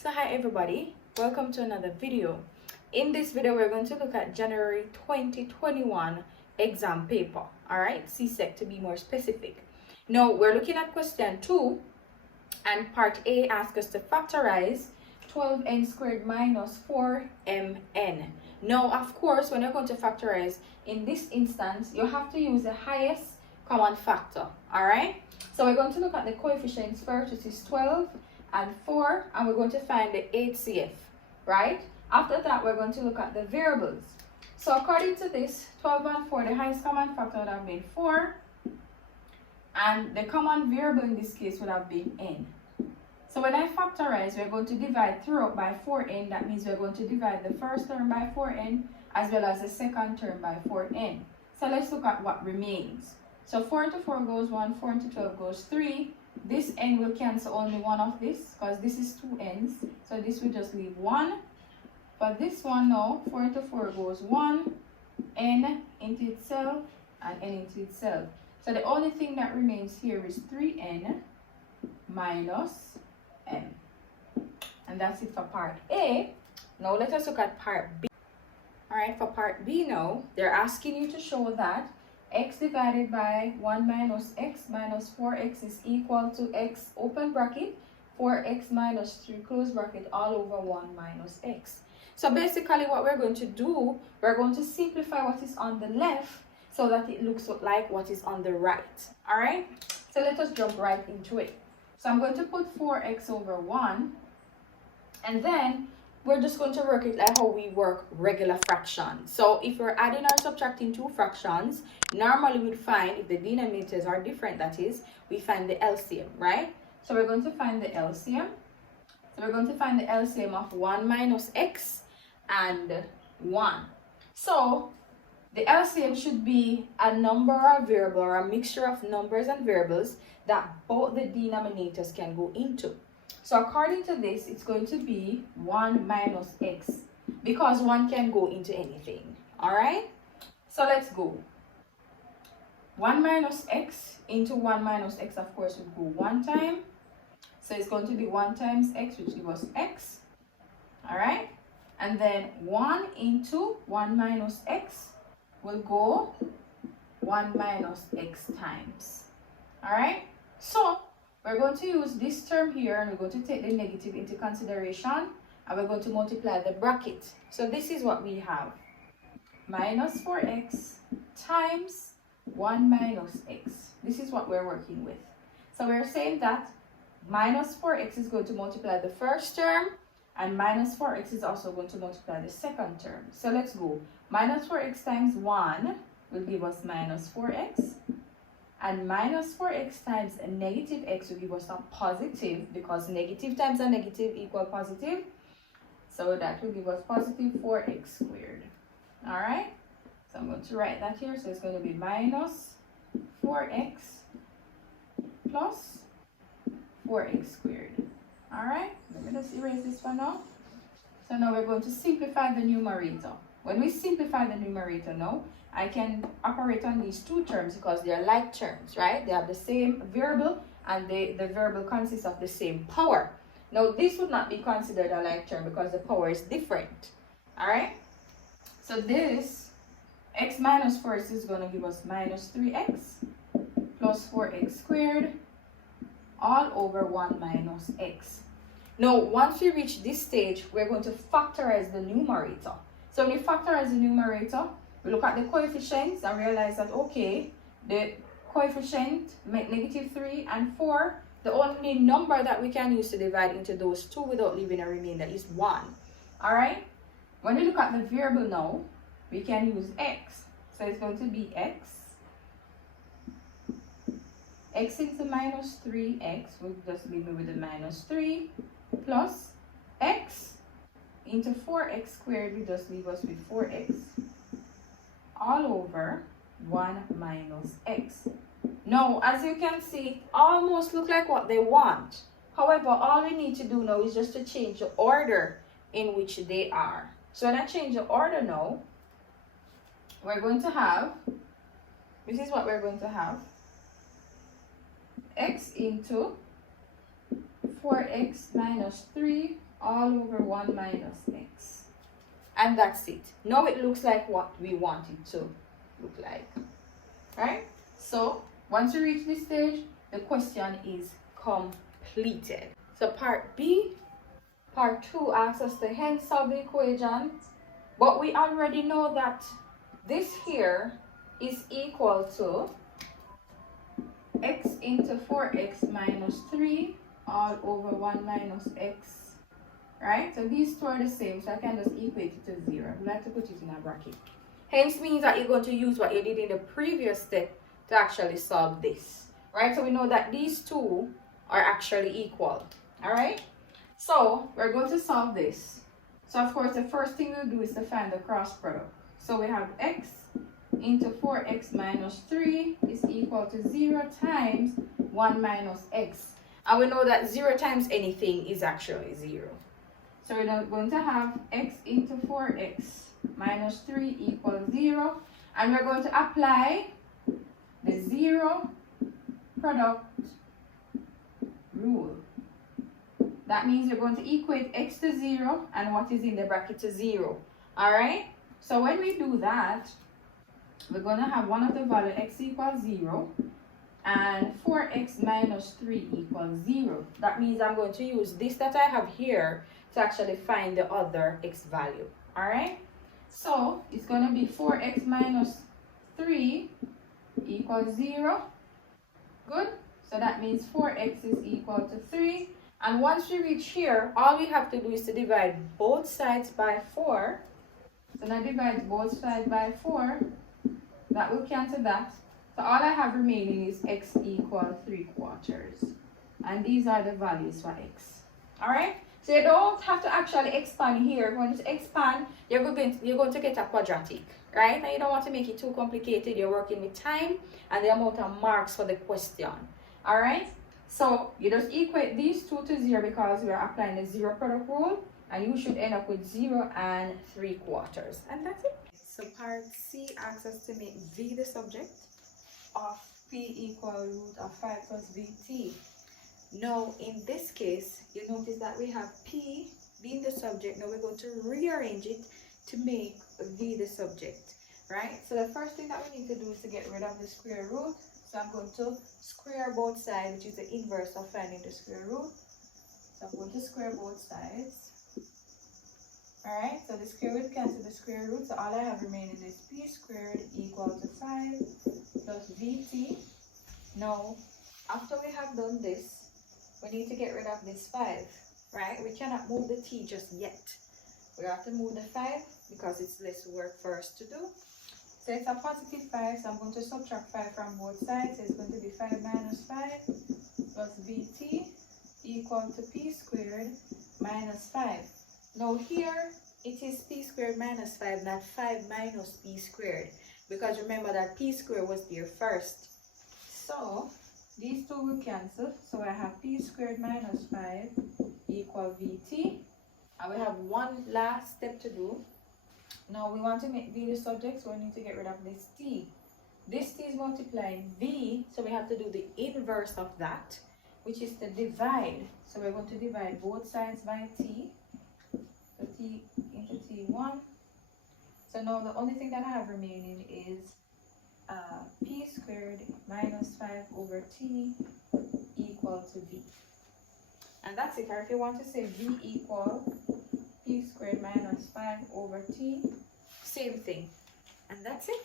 So hi everybody, welcome to another video. In this video we're going to look at January 2021 exam paper. Alright, Csec to be more specific. Now we're looking at question 2 and part A asks us to factorize 12n squared minus 4mn. Now of course when you're going to factorize, in this instance you have to use the highest common factor. Alright, so we're going to look at the coefficients first, which is 12 and 4, and we're going to find the HCF, right? After that, we're going to look at the variables. So according to this, 12 and 4, the highest common factor would have been 4, and the common variable in this case would have been n. So when I factorize, we're going to divide throughout by 4n. That means we're going to divide the first term by 4n as well as the second term by 4n. So let's look at what remains. So 4 into 4 goes 1, 4 into 12 goes 3. This n will cancel only one of this because this is 2 n's. So this will just leave 1. For this one now, 4 into 4 goes 1, n into itself, and n into itself. So the only thing that remains here is 3n minus n. And that's it for part A. Now let us look at part B. Alright, for part B now, they're asking you to show that x divided by 1 minus x minus 4x is equal to x open bracket 4x minus 3 close bracket all over 1 minus x. So basically what we're going to do, we're going to simplify what is on the left so that it looks like what is on the right. Alright, so let us jump right into it. So I'm going to put 4x over 1, and then we're just going to work it like how we work regular fractions. So if we're adding or subtracting two fractions, normally we'd find, if the denominators are different, that is, we find the LCM, right? So we're going to find the LCM. So we're going to find the LCM of 1 minus x and 1. So the LCM should be a number or a variable or a mixture of numbers and variables that both the denominators can go into. So according to this, it's going to be 1 minus x because 1 can go into anything. Alright? So let's go. 1 minus x into 1 minus x, of course, will go 1 time. So it's going to be 1 times x, which gives us x. Alright? And then 1 into 1 minus x will go 1 minus x times. Alright? So we're going to use this term here, and we're going to take the negative into consideration, and we're going to multiply the bracket. So this is what we have. Minus 4x times 1 minus x. This is what we're working with. So we're saying that minus 4x is going to multiply the first term, and minus 4x is also going to multiply the second term. So let's go. Minus 4x times 1 will give us minus 4x. And minus 4x times a negative x will give us a positive, because negative times a negative equal positive. So that will give us positive 4x squared. Alright? So I'm going to write that here. So it's going to be minus 4x plus 4x squared. Alright? Let me just erase this for now. So now we're going to simplify the numerator. When we simplify the numerator now, I can operate on these two terms because they are like terms, right? They have the same variable, and the variable consists of the same power. Now, this would not be considered a like term because the power is different, all right? So this x minus 4 is going to give us minus 3x plus 4x squared all over 1 minus x. Now, once we reach this stage, we're going to factorize the numerator. So when we factorize the numerator, we look at the coefficients and realize that, okay, the coefficient, negative 3 and 4, the only number that we can use to divide into those two without leaving a remainder is 1. Alright? When we look at the variable now, we can use x. So it's going to be x into minus 3x, we'll just leave it with the minus 3, plus x into 4x squared, we just leave us with 4x. All over 1 minus x. Now, as you can see, almost look like what they want. However, all we need to do now is just to change the order in which they are. So when I change the order now, we're going to have, this is what we're going to have, x into 4x minus 3 all over 1 minus x. And that's it. Now it looks like what we want it to look like. Right? So once you reach this stage, the question is completed. So part B, part 2 asks us to hence solve the equation, but we already know that this here is equal to x into 4x minus 3 all over 1 minus x, right? So these two are the same, so I can just equate it to 0. I'd like to put it in a bracket. Hence means that you're going to use what you did in the previous step to actually solve this, right? So we know that these two are actually equal, all right? So we're going to solve this. So of course, the first thing we'll do is to find the cross product. So we have x into 4x minus 3 is equal to 0 times 1 minus x. And we know that 0 times anything is actually 0. So we're going to have x into 4x minus 3 equals 0. And we're going to apply the 0 product rule. That means you're going to equate x to 0 and what is in the bracket to 0. Alright? So when we do that, we're going to have one of the value x equals 0 and 4x minus 3 equals 0. That means I'm going to use this that I have here to actually find the other x value. Alright? So it's going to be 4x minus 3 equals 0. Good? So that means 4x is equal to 3. And once we reach here, all we have to do is to divide both sides by 4. So now divide both sides by 4. That will cancel that. So all I have remaining is x equals 3/4. And these are the values for x. Alright? So you don't have to actually expand here. When you expand, you're going to get a quadratic. Right? Now you don't want to make it too complicated. You're working with time and the amount of marks for the question. Alright? So you just equate these two to 0 because we are applying the 0 product rule. And you should end up with 0 and 3/4. And that's it. So part C asks us to make v the subject of p equal root of 5 plus vt. Now in this case, you notice that we have p being the subject. Now we're going to rearrange it to make v the subject, right? So the first thing that we need to do is to get rid of the square root. So I'm going to square both sides, which is the inverse of finding the square root. So I'm going to square both sides. Alright, so the square root cancels the square root, so all I have remaining is p squared equal to 5 plus vt. Now, after we have done this, we need to get rid of this 5, right? We cannot move the t just yet. We have to move the 5 because it's less work for us to do. So it's a positive 5, so I'm going to subtract 5 from both sides. So it's going to be 5 minus 5 plus vt equal to p squared minus 5. Now here, it is p squared minus 5, not 5 minus p squared. Because remember that p squared was there first. So, these two will cancel. So I have p squared minus 5 equal vt. And we have one last step to do. Now we want to make v the subject, so we need to get rid of this t. This t is multiplying v, so we have to do the inverse of that, which is to divide. So we're going to divide both sides by t. So t into t1. So now the only thing that I have remaining is p squared minus 5 over t equal to v. And that's it. Or if you want to say v equal p squared minus 5 over t, same thing. And that's it.